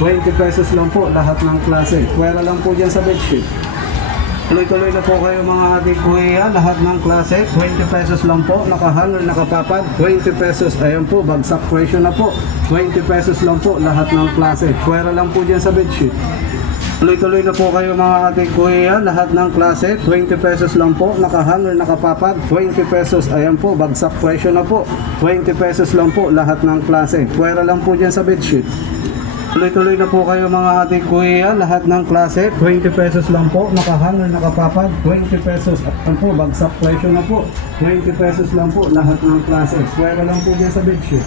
20 pesos lang po lahat ng klase. Pwera lang po dyan sa bedsheet. Tuloy-tuloy na po kayo mga ating kuya, lahat ng klase, 20 pesos lang po, nakahanger, nakapapad, 20 pesos, ayan po, bagsak presyo na po, 20 pesos lang po, lahat ng klase, pwera lang po dyan sa bedsheet. Tuloy-tuloy na po kayo mga ating kuya, lahat ng klase, 20 pesos lang po, nakahanger, nakapapad, 20 pesos, ayan po, bagsak presyo na po, 20 pesos lang po, lahat ng klase, pwera lang po dyan sa bedsheet. Tuloy-tuloy na po kayo mga ating kuya, lahat ng klase, 20 pesos lang po, nakahanger, nakapapad, 20 pesos, at po, bagsak presyo na po, 20 pesos lang po, lahat ng klase, pwera lang po dyan sa bedsheet.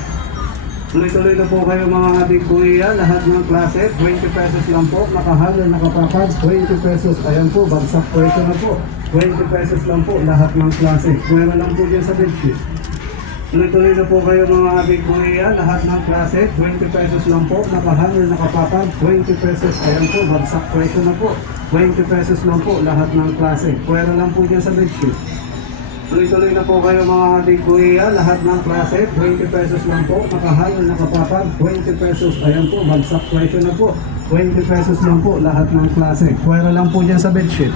Tuloy-tuloy na po kayo mga ating kuya, lahat ng klase, 20 pesos lang po, nakahanger, nakapapad, 20 pesos, ayan po, bagsak presyo na po, 20 pesos lang po, lahat ng klase, pwera lang po dyan sa bedsheet. Tuloy-tuloy na po kayo mga ating kuya, lahat ng klase, 20 pesos lang po, nakahanger, nakapapad, 20 pesos, ayan po, bagsak presyo na po, 20 pesos lang po, lahat ng klase, pwera lang po dyan sa bedsheet. Tuloy-tuloy na po kayo mga ating kuya, lahat ng klase, 20 pesos lang po, nakahanger, nakapapad, 20 pesos, ayan po, bagsak presyo na po, 20 pesos lang po, lahat ng klase, pwera lang po dyan sa bedsheet.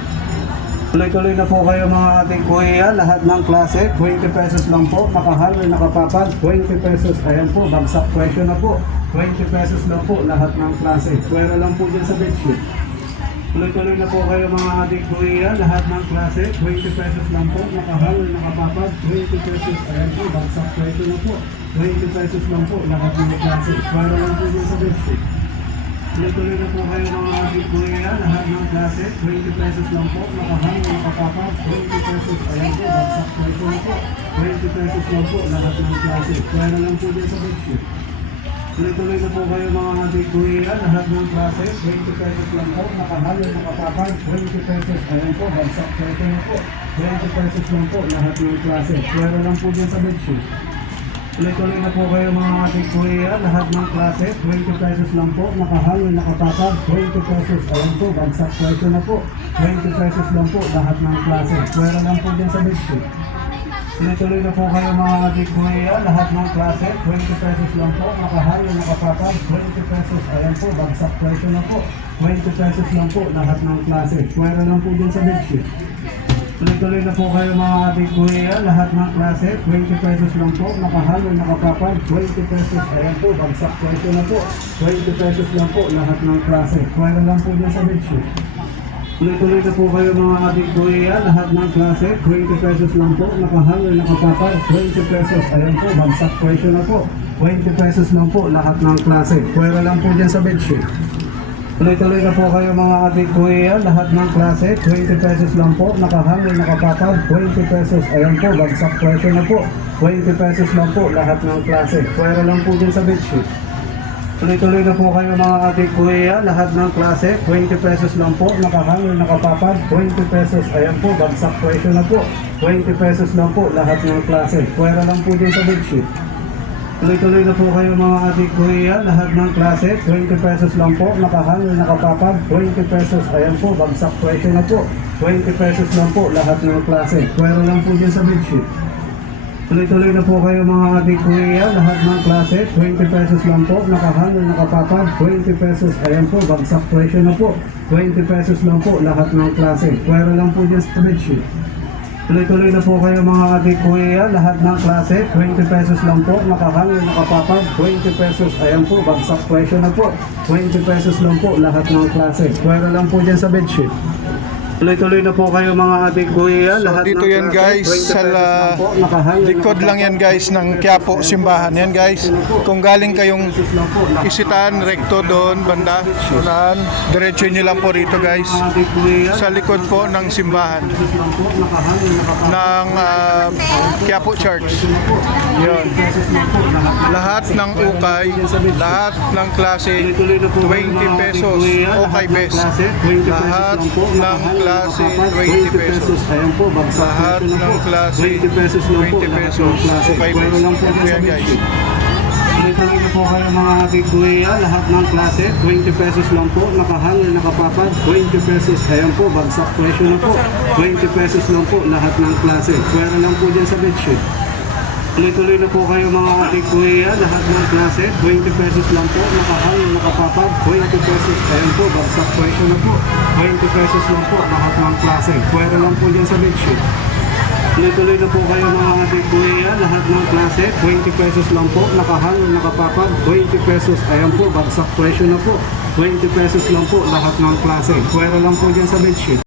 Tuloy-tuloy na po kayo mga ating kuya, lahat ng klase, 20 pesos lang po, nakahanger, nakapapad, 20 pesos, ayan po, bagsak presyo na po, 20 pesos lang po, lahat ng klase, pwera lang po dyan sa bedsheet. Tuloy-tuloy na po kayo mga ating kuya, lahat ng klase, 20 pesos lang po, nakahanger, nakapapad, 20 pesos, ayan po, bagsak presyo na po, 20 pesos lang po, lahat ng klase, pwera lang po dyan sa bedsheet. Tuloy-tuloy na po kayo mga ating kuya, lahat ng klase, 20 pesos lang po, nakahanger, nakapapad, 20 pesos, ayan po, bagsak presyo na po, 20 pesos lang po, lahat ng klase, pwera lang po dyan sa bedsheet. Tuloy-tuloy na po kayo mga ating kuya, lahat ng klase, 20 pesos lang po, nakahanger, nakapapad, 20 pesos, ayan po, bagsak presyo na po, 20 pesos lang po, lahat ng klase, pwera lang po dyan sa bedsheet. Tuloy-tuloy na po kayo mga ating kuya, lahat ng klase, 20 pesos lang po, nakahanger, nakapapad, 20 pesos, ayan po, bagsak presyo na po, 20 pesos lang po, lahat ng klase, pwera lang po dyan sa bedsheet. Tuloy-tuloy na po kayo mga ating kuya, lahat ng klase, 20 pesos lang po, nakahanger, nakapapad, 20 pesos, ayan po, bagsak presyo na po, 20 pesos lang po, lahat ng klase, pwera lang po dyan sa bedsheet. Tuloy-tuloy na po kayo mga ating kuya, lahat ng klase, 20 pesos lang po, nakahanger, nakapapad, 20 pesos, ayan po, bagsak presyo na po, 20 pesos lang po, lahat ng klase, pwera lang po dyan sa bedsheet. Tuloy-tuloy na po kayo mga ating kuya, lahat ng klase, 20 pesos lang po, nakahanger, nakapapad, 20 pesos, ayan po, bagsak presyo na po, 20 pesos lang po, lahat ng klase, pwera lang po dyan sa bedsheet. Tuloy-tuloy na po kayo mga ating kuya, lahat ng klase, 20 pesos lang po, nakahanger, nakapapad, 20 pesos, ayan po, bagsak presyo na po, 20 pesos lang po, lahat ng klase, pwera lang po dyan sa bedsheet. Tuloy-tuloy na po kayo mga ating kuya, lahat ng klase, 20 pesos lang po, nakahanger, nakapapad, 20 pesos, ayan po, bagsak presyo na po, 20 pesos lang po, lahat ng klase, pwera lang po dyan sa bedsheet. Tuloy-tuloy na po kayo mga ating kuya, lahat ng klase, 20 pesos lang po, nakahanger, nakapapad, 20 pesos, ayan po, bagsak presyo na po, 20 pesos lang po, lahat ng klase, pwera lang po dyan sa bedsheet. Tuloy-tuloy na po kayo mga ating kuya, lahat ng klase, 20 pesos lang po, nakahanger, nakapapad, 20 pesos, ayan po, bagsak presyo na po, 20 pesos lang po, lahat ng klase, pwera lang po dyan sa bedsheet. Tuloy-tuloy na po kayo mga ating kuya, lahat ng klase, 20 pesos lang po, nakahanger, nakapapad, 20 pesos, ayan po, bagsak presyo na po, 20 pesos lang po, lahat ng klase, pwera lang po dyan sa bedsheet. Tuloy-tuloy na po kayo mga ating kuya, So lahat dito ng yan klase, guys, 20 sa pesos lang po, nakahanger, likod lang yan guys ng Quiapo Simbahan. Yan guys, kung galing kayong Isitan, rekto doon, banda, unahan, diretso nyo lang po rito guys, sa likod po ng simbahan ng Quiapo Church. Yun. Lahat ng ukay, lahat ng klase, 20 pesos, ukay best. Lahat ng klase, 20 pesos. Lahat ng klase, 20 pesos, ukay best. Yan guys. Tuloy-tuloy na po kayo mga ating kuya, lahat ng klase, 20 pesos lang po, nakahanger, nakapapad, 20 pesos, ayan po, bagsak presyo na po, 20 pesos lang po, lahat ng klase, pwera lang po dyan sa bedsheet. Tuloy-tuloy na po kayo mga ating kuya, lahat ng klase, 20 pesos lang po, nakahang, nakapapag, 20 pesos, ayun po, bagsak presyo na po, 20 pesos lang po, lahat ng klase, pwera lang po dyan sa bedsheet. Tuloy-tuloy na po kayo mga ating kuya, lahat ng klase, 20 pesos lang po, nakahang, nakapapag, 20 pesos, ayun po, bagsak presyo na po, 20 pesos lang po, lahat ng klase, pwera lang po dyan sa bedsheet.